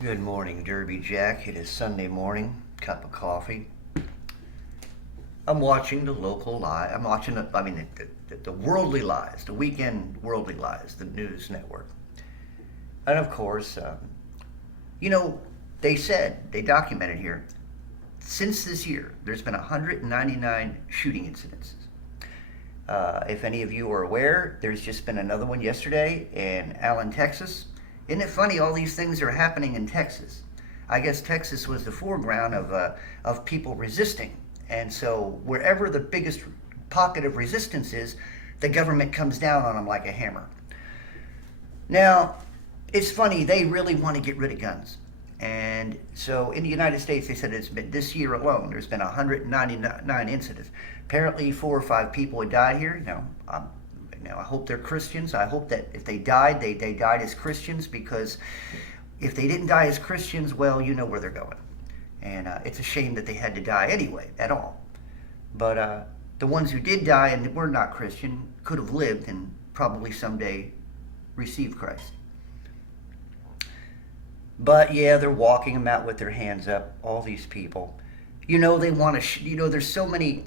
Good morning, Derby Jack. It is Sunday morning. Cup of coffee. I'm watching the local lie. I'm watching the worldly lies, the weekend worldly lies, the news network. And of course, you know, they documented here, since this year, there's been 199 shooting incidences. If any of you are aware, there's just been another one yesterday in Allen, Texas. Isn't it funny? All these things are happening in Texas. I guess Texas was the foreground of people resisting, and so wherever the biggest pocket of resistance is, the government comes down on them like a hammer. Now, it's funny. They really want to get rid of guns. And so in the United States, they said it's been this year alone, there's been 199 incidents. Apparently, 4 or 5 people had died here. I hope they're Christians. I hope that if they died, they died as Christians, because if they didn't die as Christians, well, you know where they're going. And it's a shame that they had to die anyway, at all. But the ones who did die and were not Christian could have lived and probably someday received Christ. But yeah, they're walking them out with their hands up, all these people. They want to, there's so many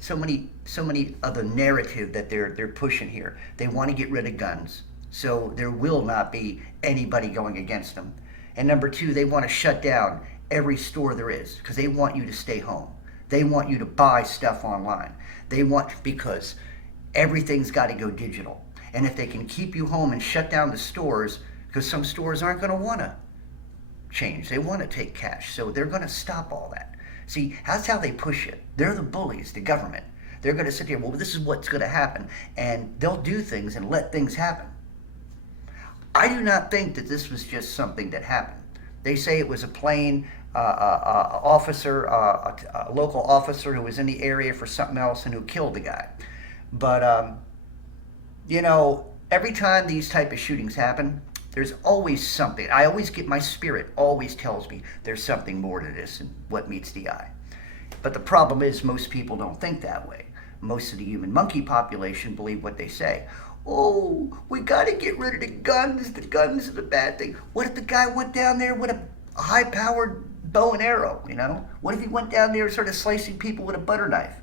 of the narrative that they're pushing here. They want to get rid of guns, so there will not be anybody going against them. And number two, they want to shut down every store there is, because they want you to stay home. They want you to buy stuff online. Because everything's got to go digital. And if they can keep you home and shut down the stores, because some stores aren't going to want to change. They want to take cash, so they're going to stop all that. See, that's how they push it. They're the bullies, the government. They're going to sit here, well, this is what's going to happen, and they'll do things and let things happen. I do not think that this was just something that happened. They say it was a plain officer, a local officer who was in the area for something else and who killed the guy. But, every time these type of shootings happen, there's always something. My spirit always tells me there's something more to this than what meets the eye. But the problem is most people don't think that way. Most of the human monkey population believe what they say. Oh, we got to get rid of the guns. The guns are the bad thing. What if the guy went down there with a high-powered bow and arrow, What if he went down there and started slicing people with a butter knife?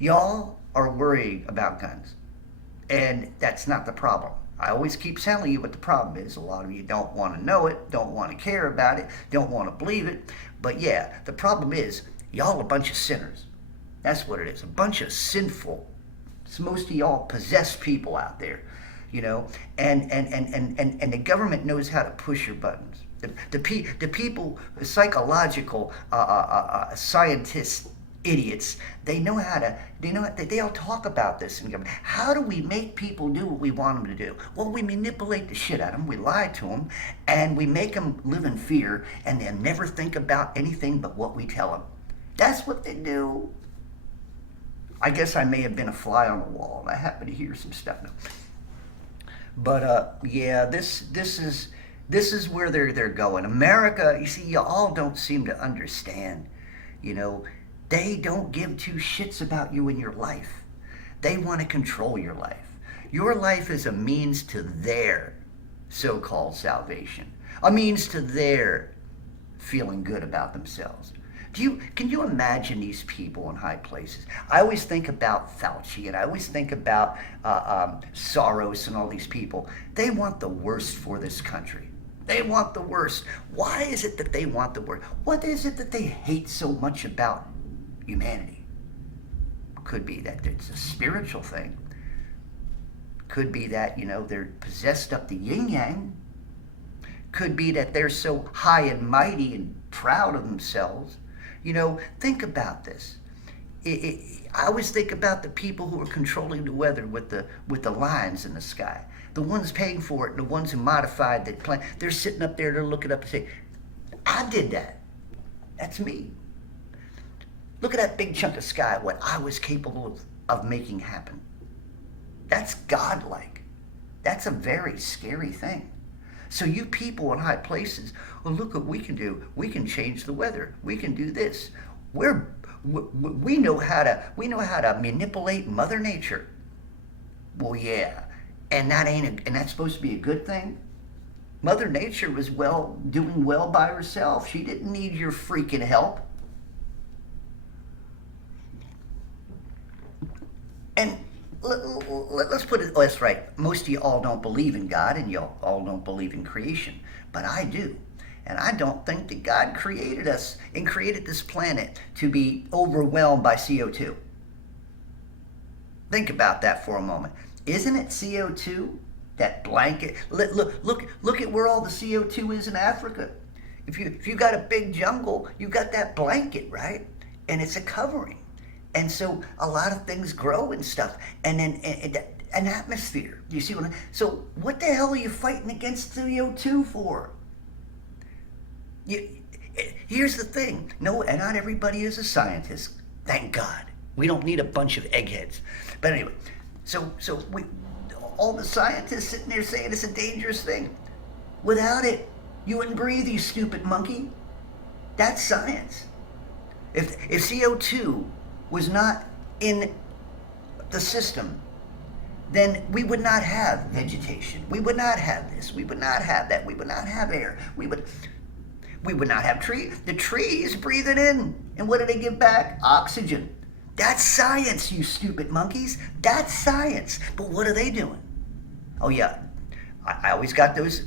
Y'all are worrying about guns, and that's not the problem. I always keep telling you what the problem is. A lot of you don't want to know it, don't want to care about it, don't want to believe it. But yeah, the problem is y'all a bunch of sinners. That's what it is. A bunch of sinful, it's most of y'all possessed people out there, and the government knows how to push your buttons. The people, psychological scientists, idiots, they all talk about this in government. How do we make people do what we want them to do? Well, we manipulate the shit out of them, we lie to them, and we make them live in fear, and they'll never think about anything but what we tell them. That's what they do. I guess I may have been a fly on the wall, and I happen to hear some stuff now. But yeah, this is where they're going. America, you see, you all don't seem to understand, They don't give two shits about you in your life. They want to control your life. Your life is a means to their so-called salvation, a means to their feeling good about themselves. Can you imagine these people in high places? I always think about Fauci, and I always think about Soros and all these people. They want the worst for this country. They want the worst. Why is it that they want the worst? What is it that they hate so much about humanity? Could be that it's a spiritual thing. Could be that, they're possessed up the yin-yang. Could be that they're so high and mighty and proud of themselves. Think about this. I always think about the people who are controlling the weather with the lines in the sky. The ones paying for it and the ones who modified the plan. They're sitting up there, they're looking up and saying, I did that. That's me. Look at that big chunk of sky, what I was capable of making happen. That's godlike. That's a very scary thing. So you people in high places, well, look what we can do. We can change the weather. We can do this. We know how to manipulate Mother Nature. Well, yeah, and that's supposed to be a good thing. Mother Nature was doing well by herself. She didn't need your freaking help. And let's put it, oh, that's right. Most of you all don't believe in God and you all don't believe in creation. But I do. And I don't think that God created us and created this planet to be overwhelmed by CO2. Think about that for a moment. Isn't it CO2? That blanket. Look at where all the CO2 is in Africa. If you got a big jungle, you got that blanket, right? And it's a covering. And so a lot of things grow and stuff. And then an atmosphere. You see what so what the hell are you fighting against CO2 for? Here's the thing. No, and not everybody is a scientist. Thank God. We don't need a bunch of eggheads. But anyway, so all the scientists sitting there saying it's a dangerous thing. Without it, you wouldn't breathe, you stupid monkey. That's science. If CO2 was not in the system, then we would not have vegetation. We would not have this. We would not have that. We would not have air. We would not have trees. The trees breathe it in. And what do they give back? Oxygen. That's science, you stupid monkeys. That's science. But what are they doing? Oh, yeah. I always got those.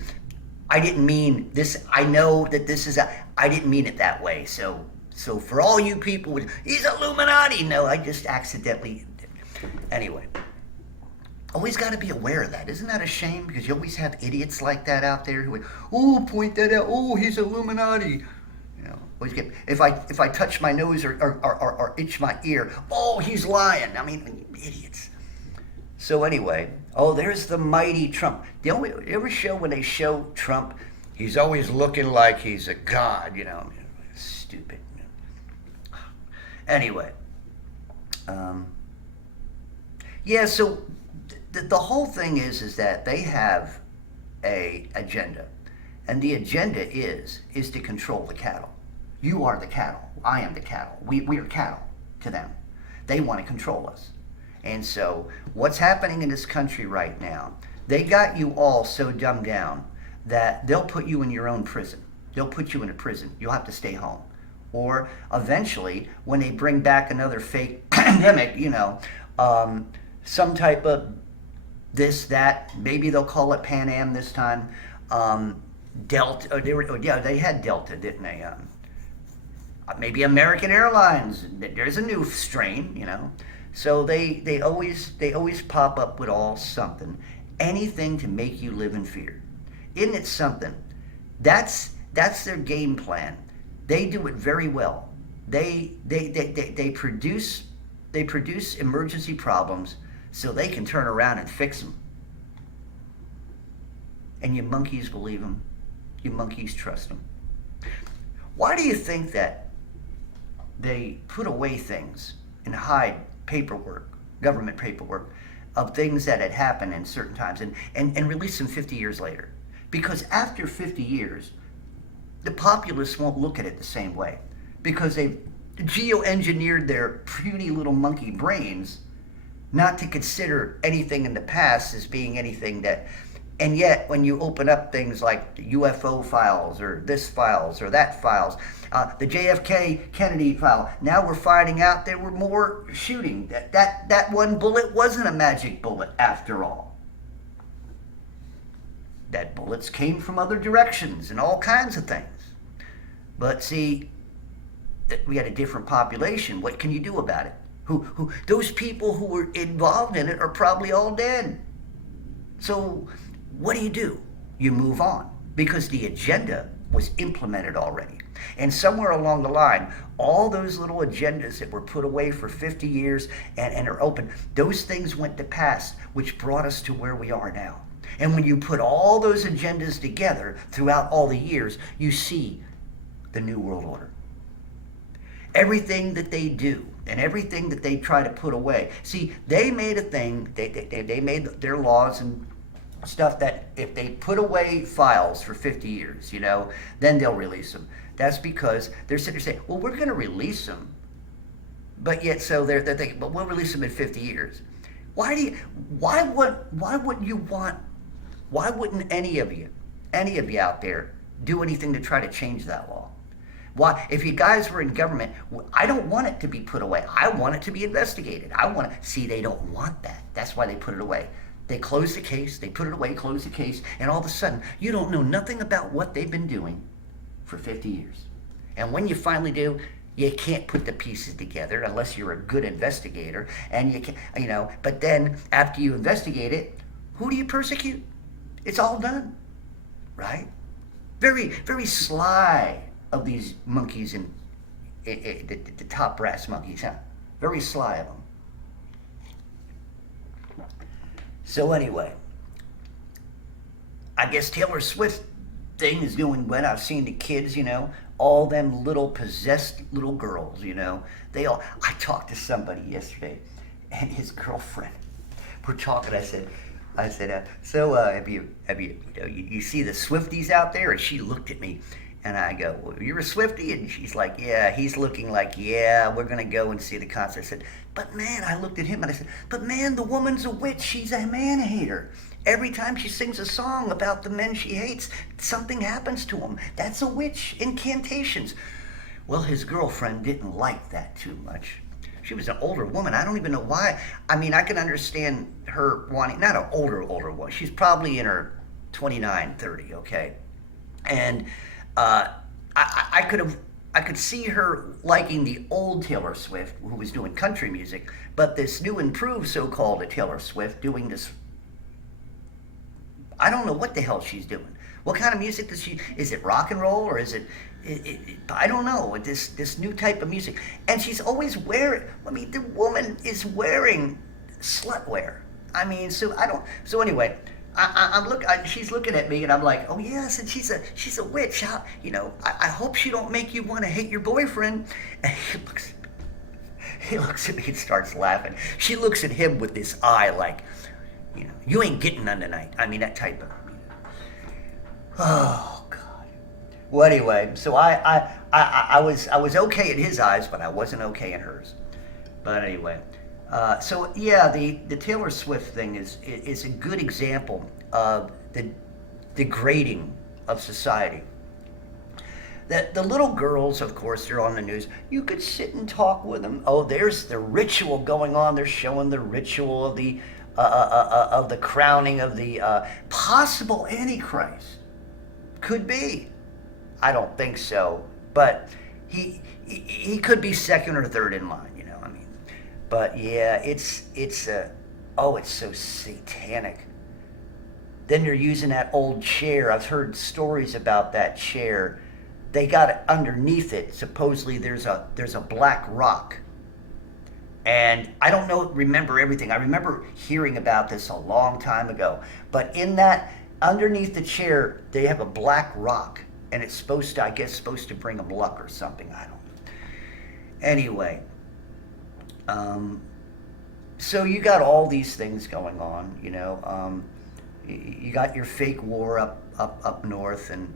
I didn't mean this. I know that this is I didn't mean it that way. So for all you people, he's Illuminati. No, I just accidentally. Anyway. Always got to be aware of that. Isn't that a shame? Because you always have idiots like that out there who would, point that out. Oh, he's Illuminati. You know, always get if I touch my nose or itch my ear, oh, he's lying. I mean, idiots. So anyway, oh, there's the mighty Trump. Every show when they show Trump, he's always looking like he's a god. You know, stupid. Anyway, yeah. So. The whole thing is that they have a agenda, and the agenda is to control the cattle. You are the cattle. I am the cattle. We are cattle to them. They want to control us. And so what's happening in this country right now, they got you all so dumbed down that they'll put you in your own prison. They'll put you in a prison. You'll have to stay home. Or eventually, when they bring back another fake pandemic, some type of this, that, maybe they'll call it Pan Am this time. Delta, they had Delta, didn't they? Maybe American Airlines. There's a new strain, So they always pop up with all something, anything to make you live in fear. Isn't it something? That's their game plan. They do it very well. They produce emergency problems so they can turn around and fix them. And you monkeys believe them. You monkeys trust them. Why do you think that they put away things and hide paperwork, government paperwork, of things that had happened in certain times and release them 50 years later? Because after 50 years, the populace won't look at it the same way. Because they've geoengineered their puny little monkey brains not to consider anything in the past as being anything that, and yet when you open up things like the UFO files or this files or that files, the JFK Kennedy file, now we're finding out there were more shooting. That one bullet wasn't a magic bullet after all. That bullets came from other directions and all kinds of things. But see, we had a different population. What can you do about it? Who those people who were involved in it are probably all dead. So what do? You move on, because the agenda was implemented already. And somewhere along the line, all those little agendas that were put away for 50 years and are open, those things went to pass, which brought us to where we are now. And when you put all those agendas together throughout all the years, you see the New World Order. Everything that they do and everything that they try to put away. See, they made a thing, they made their laws and stuff that if they put away files for 50 years, then they'll release them. That's because they're sitting there saying, well, we're going to release them. But yet, so they're thinking, but we'll release them in 50 years. Why wouldn't any of you any of you out there do anything to try to change that law. Why? If you guys were in government, I don't want it to be put away. I want it to be investigated. I want to see. They don't want that. That's why they put it away. They close the case. They put it away. Close the case, and all of a sudden, you don't know nothing about what they've been doing for 50 years. And when you finally do, you can't put the pieces together unless you're a good investigator. And you can, But then after you investigate it, who do you persecute? It's all done, right? Very, very sly of these monkeys and the top brass monkeys, huh? Very sly of them. So anyway, I guess Taylor Swift thing is doing well. I've seen the kids, all them little possessed little girls, they all. I talked to somebody yesterday, and his girlfriend. We're talking. I said, so have you you see the Swifties out there? And she looked at me. And I go, well, you're a Swiftie? And she's like, yeah. He's looking like, yeah, we're going to go and see the concert. I said, but man, I looked at him and I said, but man, the woman's a witch. She's a man-hater. Every time she sings a song about the men she hates, something happens to them. That's a witch. Incantations. Well, his girlfriend didn't like that too much. She was an older woman. I don't even know why. I mean, I can understand her wanting, not an older woman. She's probably in her 29, 30, okay? And I could see her liking the old Taylor Swift, who was doing country music, but this new improved so-called Taylor Swift doing this, I don't know what the hell she's doing. What kind of music does she, is it rock and roll or is it I don't know, this new type of music. And she's always wearing, the woman is wearing slutwear. So anyway, she's looking at me, and I'm like, oh yes, and she's a witch. I hope she don't make you want to hate your boyfriend. And he looks at me and starts laughing. She looks at him with this eye like, you ain't getting none tonight. That type of. Oh God. Well, anyway, so I was okay in his eyes, but I wasn't okay in hers. But anyway. So yeah, the Taylor Swift thing is a good example of the degrading of society. The little girls, of course, they're on the news. You could sit and talk with them. Oh, there's the ritual going on. They're showing the ritual of the crowning of the possible Antichrist. Could be. I don't think so, but he could be second or third in line. But yeah, it's so satanic. Then they're using that old chair. I've heard stories about that chair. They got it underneath it. Supposedly there's a black rock. And I don't remember everything. I remember hearing about this a long time ago. But in that, underneath the chair, they have a black rock. And it's supposed to bring them luck or something. I don't know. Anyway. So you got all these things going on, you got your fake war up north, and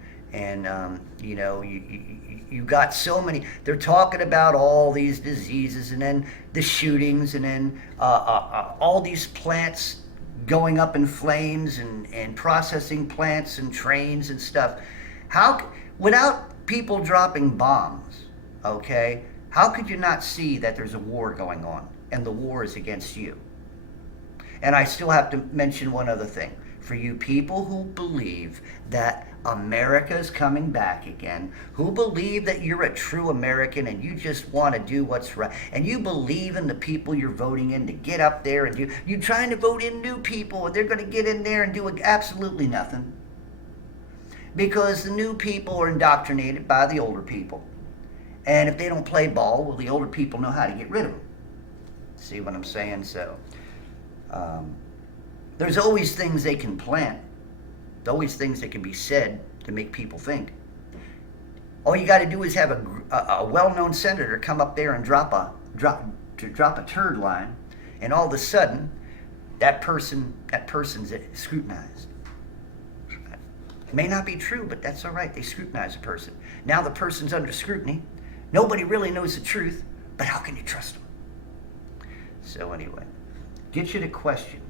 you got so many. They're talking about all these diseases, and then the shootings, and then all these plants going up in flames, and processing plants and trains and stuff. Without people dropping bombs, okay? How could you not see that there's a war going on, and the war is against you? And I still have to mention one other thing. For you people who believe that America is coming back again, who believe that you're a true American and you just want to do what's right, and you believe in the people you're voting in to get up there and you're trying to vote in new people, and they're going to get in there and do absolutely nothing. Because the new people are indoctrinated by the older people. And if they don't play ball, well, the older people know how to get rid of them. See what I'm saying? So, there's always things they can plant. There's always things that can be said to make people think. All you got to do is have a well-known senator come up there and drop a turd line, and all of a sudden, that person's scrutinized. It may not be true, but that's all right. They scrutinize a person. Now the person's under scrutiny. Nobody really knows the truth, but how can you trust them? So anyway, get you to question.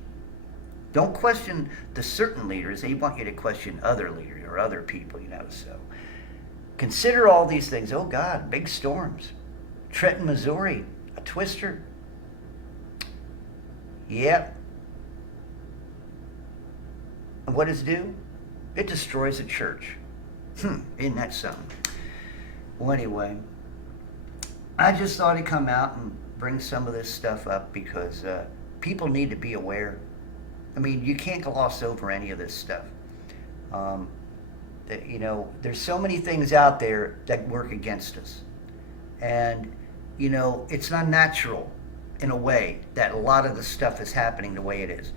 Don't question the certain leaders. They want you to question other leaders or other people, so consider all these things. Oh God, big storms. Trenton, Missouri, a twister. Yep. And what does it do? It destroys a church. Isn't that something? Well, anyway, I just thought I'd come out and bring some of this stuff up because people need to be aware. I mean, you can't gloss over any of this stuff. There's so many things out there that work against us. And, it's not natural in a way that a lot of the stuff is happening the way it is.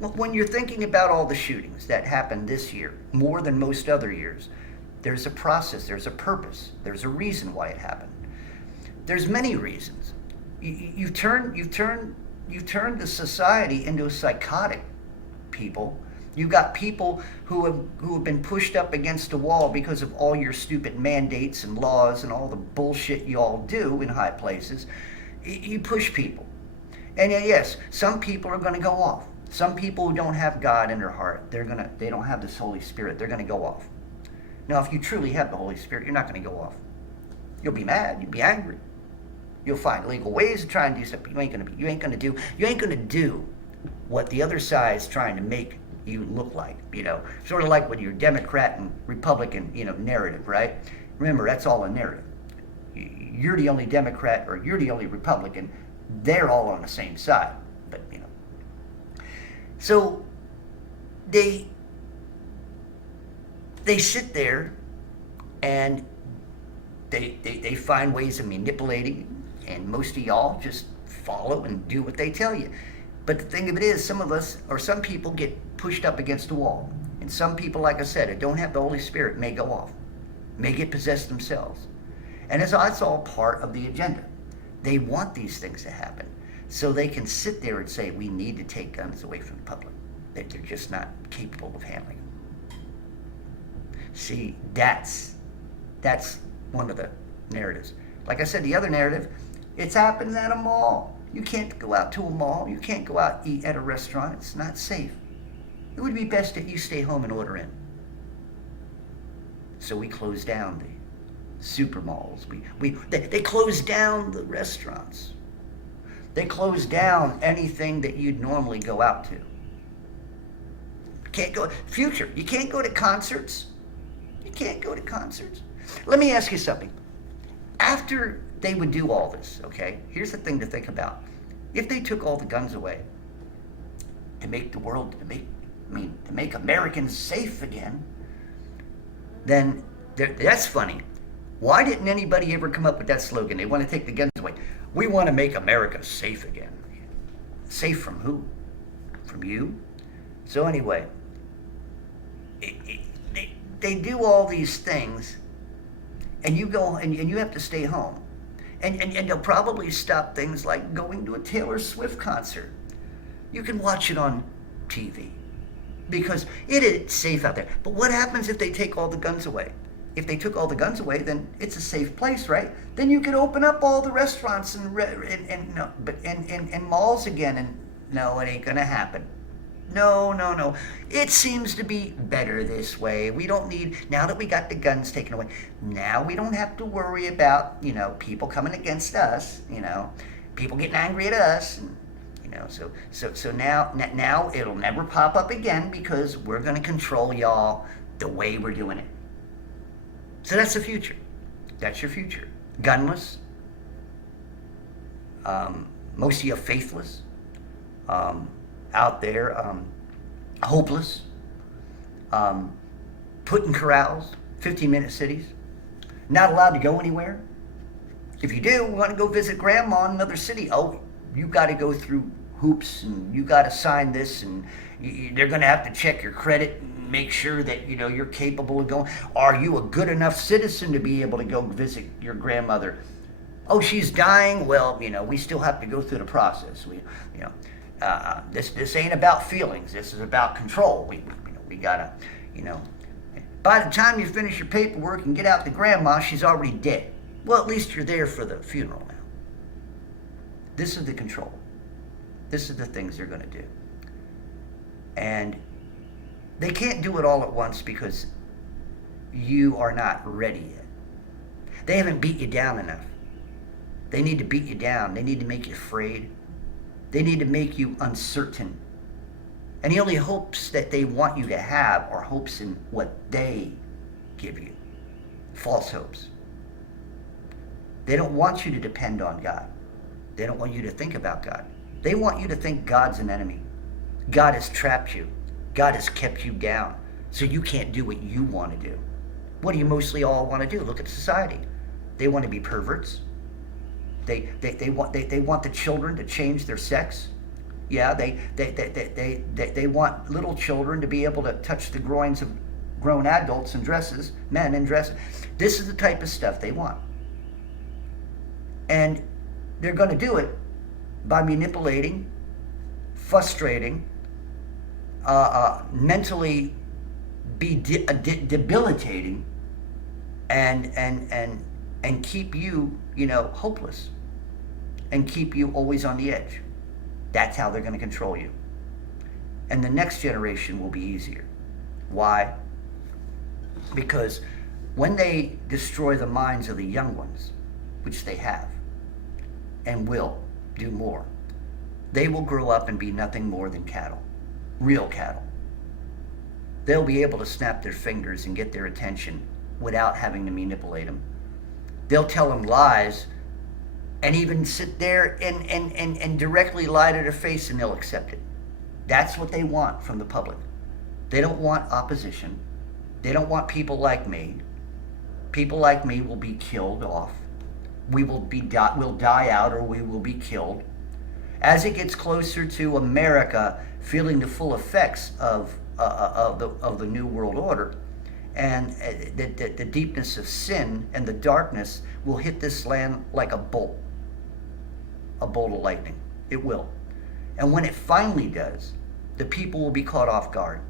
When you're thinking about all the shootings that happened this year, more than most other years, there's a process, there's a purpose, there's a reason why it happened. There's many reasons. You've turned the society into a psychotic people. You've got people who have been pushed up against the wall because of all your stupid mandates and laws and all the bullshit you all do in high places. You push people. And yes, some people are going to go off. Some people who don't have God in their heart, they don't have this Holy Spirit, they're going to go off. Now, if you truly have the Holy Spirit, you're not going to go off. You'll be mad, you'll be angry. You'll find legal ways to try and do something. You ain't going to do what the other side's trying to make you look like, sort of like with your Democrat and Republican, narrative, right? Remember, that's all a narrative. You're the only Democrat or you're the only Republican. They're all on the same side, but so they sit there and they find ways of manipulating, and most of y'all just follow and do what they tell you. But the thing of it is, some people get pushed up against the wall. And some people, like I said, who don't have the Holy Spirit may go off, may get possessed themselves. And that's all part of the agenda. They want these things to happen so they can sit there and say, we need to take guns away from the public. They're just not capable of handling them. See, that's one of the narratives. Like I said, the other narrative, it's happening at a mall. You can't go out to a mall. You can't go out and eat at a restaurant. It's not safe. It would be best that you stay home and order in. So we closed down the super malls. They closed down the restaurants. They closed down anything that you'd normally go out to. Can't go. Future, you can't go to concerts. You can't go to concerts. Let me ask you something. After they would do all this, okay, here's the thing to think about. If they took all the guns away to make the world, to make Americans safe again, then that's funny. Why didn't anybody ever come up with that slogan? They want to take the guns away. We want to make America safe again. Safe from who? From you? So anyway, they do all these things, and you go and you have to stay home. And they'll probably stop things like going to a Taylor Swift concert. You can watch it on TV because it is safe out there. But what happens if they take all the guns away? If they took all the guns away, then it's a safe place, right? Then you could open up all the restaurants and malls again. And no, it ain't gonna happen. No. It seems to be better this way. We don't need, now that we got the guns taken away, now we don't have to worry about, people coming against us, people getting angry at us. And, so now it'll never pop up again because we're going to control y'all the way we're doing it. So that's the future. That's your future. Gunless. Most of you faithless. Out there, hopeless, put in corrals, 15-minute cities, not allowed to go anywhere. If you do want to go visit grandma in another city, you got to go through hoops and you got to sign this, and they're going to have to check your credit and make sure that you're capable of going. Are you a good enough citizen to be able to go visit your grandmother? Oh, she's dying. Well, we still have to go through the process. This ain't about feelings. This is about control. We gotta, by the time you finish your paperwork and get out to grandma, she's already dead. Well, at least you're there for the funeral now. This is the control. This is the things they're gonna do. And they can't do it all at once because you are not ready yet. They haven't beat you down enough. They need to beat you down. They need to make you afraid. They need to make you uncertain. And the only hopes that they want you to have are hopes in what they give you. False hopes. They don't want you to depend on God. They don't want you to think about God. They want you to think God's an enemy. God has trapped you. God has kept you down so you can't do what you want to do. What do you mostly all want to do? Look at society. They want to be perverts. They want the children to change their sex. Yeah, they want little children to be able to touch the groins of grown adults in dresses, men in dresses. This is the type of stuff they want. And they're going to do it by manipulating, frustrating, mentally be debilitating, and keep you, hopeless, and keep you always on the edge. That's how they're going to control you. And the next generation will be easier. Why? Because when they destroy the minds of the young ones, which they have, and will do more, they will grow up and be nothing more than cattle. Real cattle. They'll be able to snap their fingers and get their attention without having to manipulate them. They'll tell them lies and even sit there and directly lie to their face, and they'll accept it. That's what they want from the public. They don't want opposition. They don't want people like me. People like me will be killed off. We'll die out, or we will be killed. As it gets closer to America feeling the full effects of the New World Order, and the deepness of sin and the darkness will hit this land like a bolt of lightning. It will. And when it finally does, the people will be caught off guard.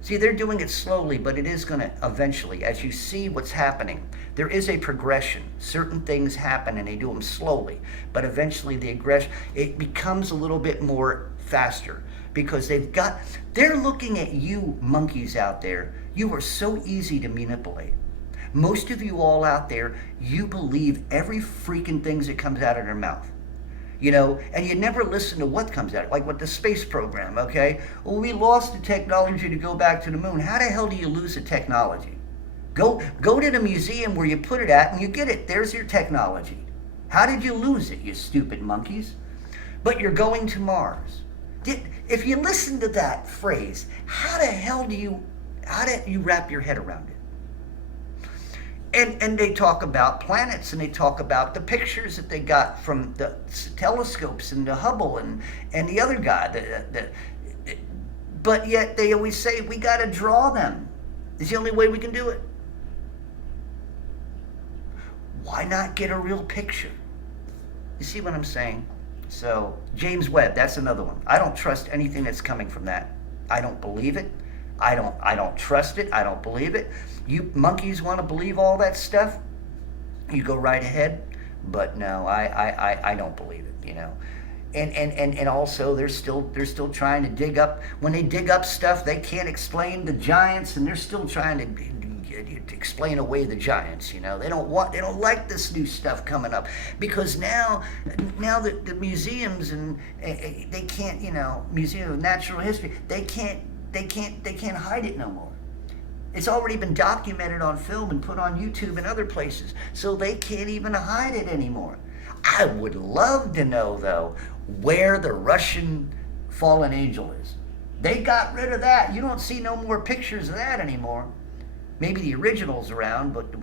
See, they're doing it slowly, but it is going to eventually, as you see what's happening, there is a progression. Certain things happen and they do them slowly, but eventually the aggression, it becomes a little bit more faster, because they're looking at you monkeys out there. You are so easy to manipulate. Most of you all out there, you believe every freaking thing that comes out of their mouth. And you never listen to what comes out, like with the space program, okay? Well, we lost the technology to go back to the moon. How the hell do you lose the technology? Go to the museum where you put it at and you get it. There's your technology. How did you lose it, you stupid monkeys? But you're going to Mars. If you listen to that phrase, how do you wrap your head around it? And they talk about planets, and they talk about the pictures that they got from the telescopes and the Hubble and the other guy. But yet they always say, we got to draw them. It's the only way we can do it. Why not get a real picture? You see what I'm saying? So, James Webb, that's another one. I don't trust anything that's coming from that. I don't believe it. I don't trust it. I don't believe it. You monkeys want to believe all that stuff? You go right ahead. But no, I don't believe it, And also they're still trying to dig up. When they dig up stuff, they can't explain the giants, and they're still trying to explain away the giants. They don't like this new stuff coming up, because now the museums and they can't, Museum of Natural History, they can't hide it no more. It's already been documented on film and put on YouTube and other places, so they can't even hide it anymore. I would love to know, though, where the Russian fallen angel is. They got rid of that. You don't see no more pictures of that anymore. Maybe the original's around, but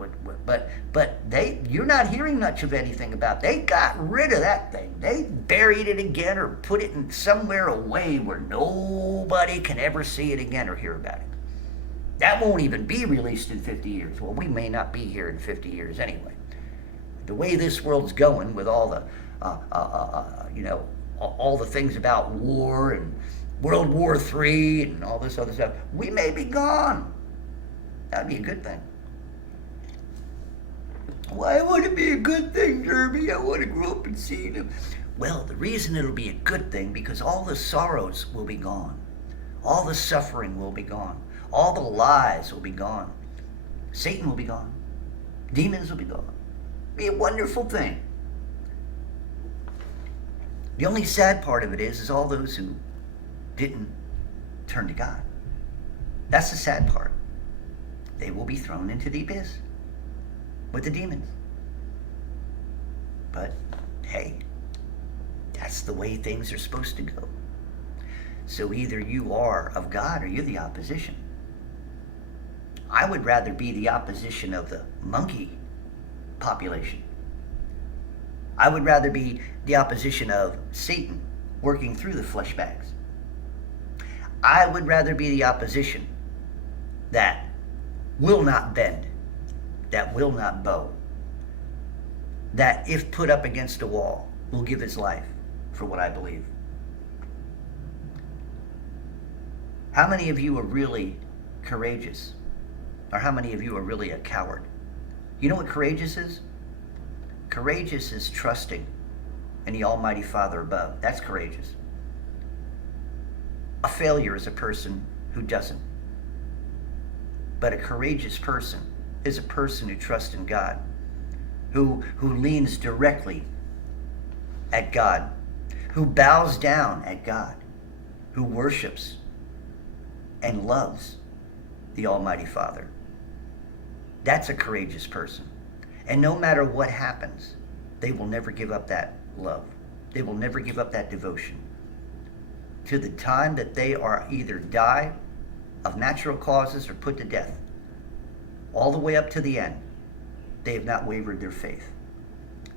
you're not hearing much of anything about it. They got rid of that thing. They buried it again, or put it in somewhere away where nobody can ever see it again or hear about it. That won't even be released in 50 years. Well, we may not be here in 50 years anyway. The way this world's going, with all the, all the things about war and World War III and all this other stuff, we may be gone. That'd be a good thing. Why would it be a good thing, Derby? I want to grow up and see them. Well, the reason it'll be a good thing, because all the sorrows will be gone. All the suffering will be gone. All the lies will be gone. Satan will be gone. Demons will be gone. It'll be a wonderful thing. The only sad part of it is all those who didn't turn to God. That's the sad part. They will be thrown into the abyss with the demons. But hey, that's the way things are supposed to go. So either you are of God or you're the opposition. I would rather be the opposition of the monkey population. I would rather be the opposition of Satan working through the flesh bags. I would rather be the opposition that will not bend, that will not bow, that if put up against a wall will give his life for what I believe. How many of you are really courageous? Or how many of you are really a coward? You know what courageous is? Courageous is trusting in the Almighty Father above. That's courageous. A failure is a person who doesn't. But a courageous person is a person who trusts in God, who leans directly at God, who bows down at God, who worships and loves the Almighty Father. That's a courageous person. And no matter what happens, they will never give up that love. They will never give up that devotion. To the time that they are either die of natural causes or put to death, all the way up to the end, they have not wavered their faith.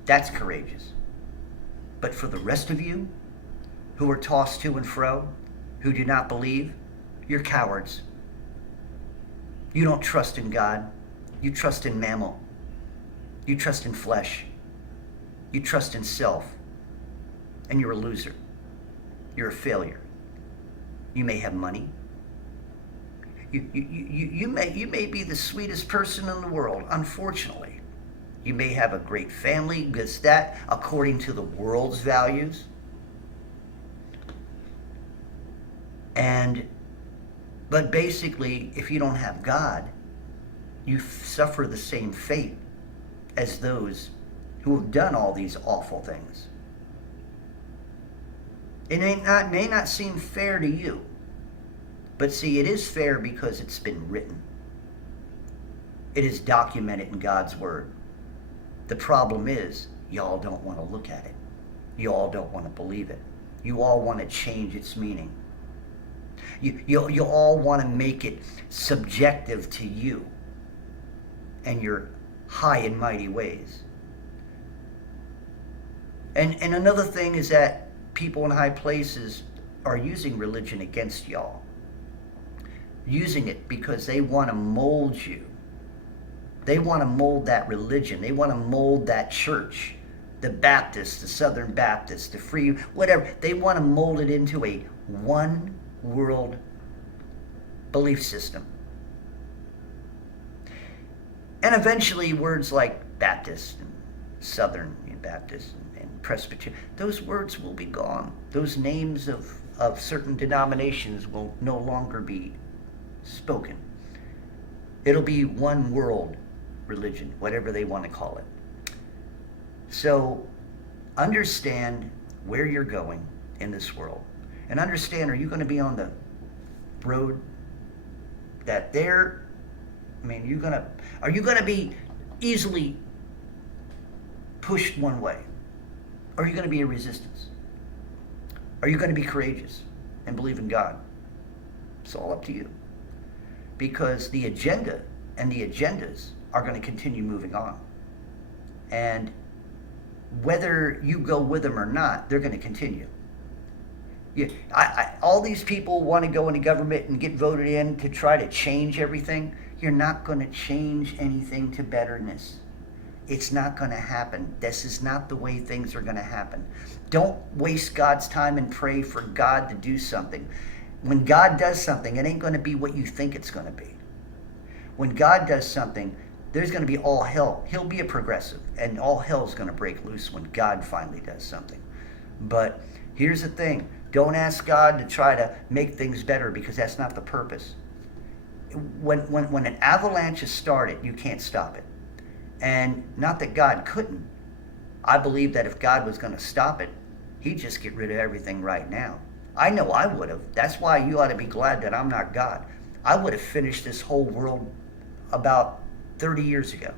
That's courageous. But for the rest of you who are tossed to and fro, who do not believe, you're cowards. You don't trust in God. You trust in mammon. You trust in flesh. You trust in self. And you're a loser. You're a failure. You may have money. You may be the sweetest person in the world, unfortunately. You may have a great family, because that, according to the world's values. But basically, if you don't have God, you suffer the same fate as those who have done all these awful things. It may not seem fair to you, but see, it is fair because it's been written. It is documented in God's Word. The problem is, y'all don't want to look at it. You all don't want to believe it. You all want to change its meaning. You all want to make it subjective to you and your high and mighty ways. And another thing is that people in high places are using religion against y'all. Using it because they want to mold you. They want to mold that religion. They want to mold that church. The Baptist, the Southern Baptist, the Free, whatever. They want to mold it into a one world belief system. And eventually words like Baptist and Southern Baptist and Presbyterian, those words will be gone. Those names of certain denominations will no longer be spoken. It'll be one world religion, whatever they want to call it. So understand where you're going in this world. And understand, are you going to be on the road that are you going to be easily pushed one way? Or are you going to be a resistance? Are you going to be courageous and believe in God? It's all up to you. Because the agenda and the agendas are going to continue moving on. And whether you go with them or not, they're going to continue. All these people want to go into government and get voted in to try to change everything. You're not going to change anything to betterness. It's not going to happen. This is not the way things are going to happen. Don't waste God's time and pray for God to do something. When God does something, it ain't going to be what you think it's going to be. When God does something, there's going to be all hell. He'll be a progressive, and all hell's going to break loose when God finally does something. But here's the thing. Don't ask God to try to make things better, because that's not the purpose. When an avalanche is started, you can't stop it. And not that God couldn't. I believe that if God was going to stop it, he'd just get rid of everything right now. I know I would have. That's why you ought to be glad that I'm not God. I would have finished this whole world about 30 years ago.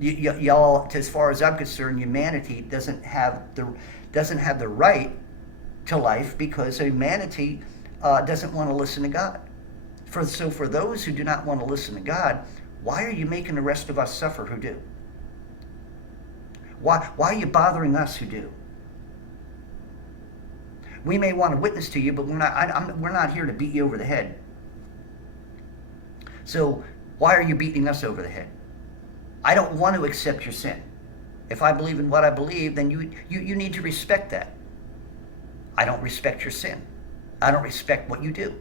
Y'all, as far as I'm concerned, humanity doesn't have the right to life, because humanity doesn't want to listen to God. So for those who do not want to listen to God, why are you making the rest of us suffer who do? Why are you bothering us who do? We may want to witness to you, but we're not here to beat you over the head. So why are you beating us over the head? I don't want to accept your sin. If I believe in what I believe, then you need to respect that. I don't respect your sin. I don't respect what you do.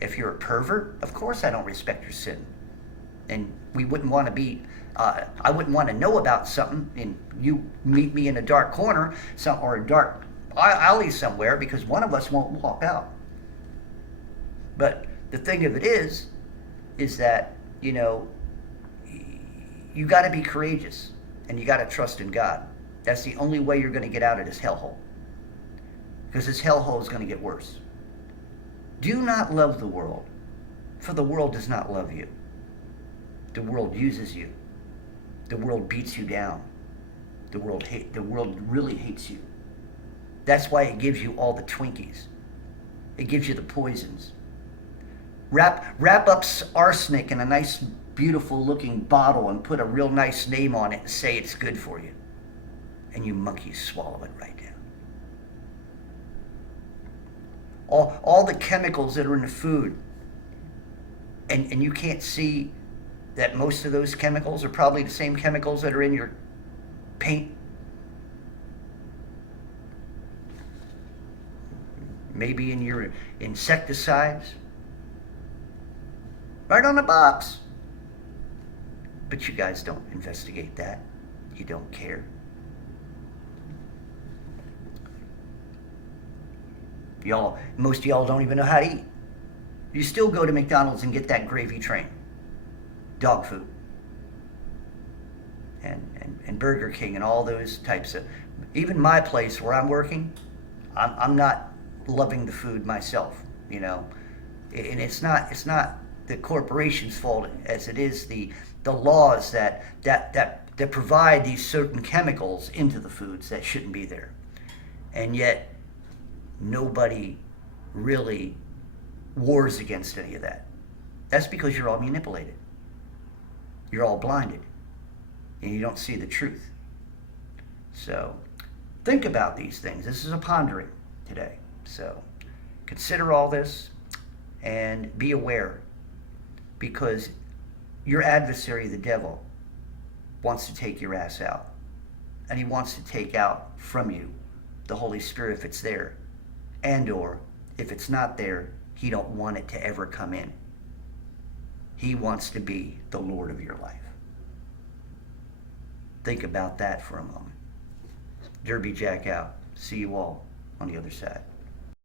If you're a pervert, of course I don't respect your sin. And we wouldn't want to be, I wouldn't want to know about something and you meet me in a dark corner or a dark alley somewhere, because one of us won't walk out. But the thing of it is that, you got to be courageous and you got to trust in God. That's the only way you're going to get out of this hellhole. Because this hellhole is going to get worse. Do not love the world, for the world does not love you. The world uses you. The world beats you down. The world really hates you. That's why it gives you all the Twinkies. It gives you the poisons. Wrap up arsenic in a nice, beautiful looking bottle and put a real nice name on it and say it's good for you. And you monkeys swallow it right down. All the chemicals that are in the food, and you can't see that most of those chemicals are probably the same chemicals that are in your paint. Maybe in your insecticides. Right on the box. But you guys don't investigate that. You don't care. Most of y'all don't even know how to eat. You still go to McDonald's and get that gravy train. Dog food. And Burger King and all those types of, even my place where I'm working, I'm not loving the food myself, and it's not the corporation's fault as it is the laws that provide these certain chemicals into the foods that shouldn't be there. And yet nobody really wars against any of that. That's because you're all manipulated. You're all blinded. And you don't see the truth. So think about these things. This is a pondering today. So consider all this and be aware, because your adversary, the devil, wants to take your ass out. And he wants to take out from you the Holy Spirit if it's there. And or if it's not there, he don't want it to ever come in. He wants to be the Lord of your life. Think about that for a moment. Derby Jack out. See you all on the other side.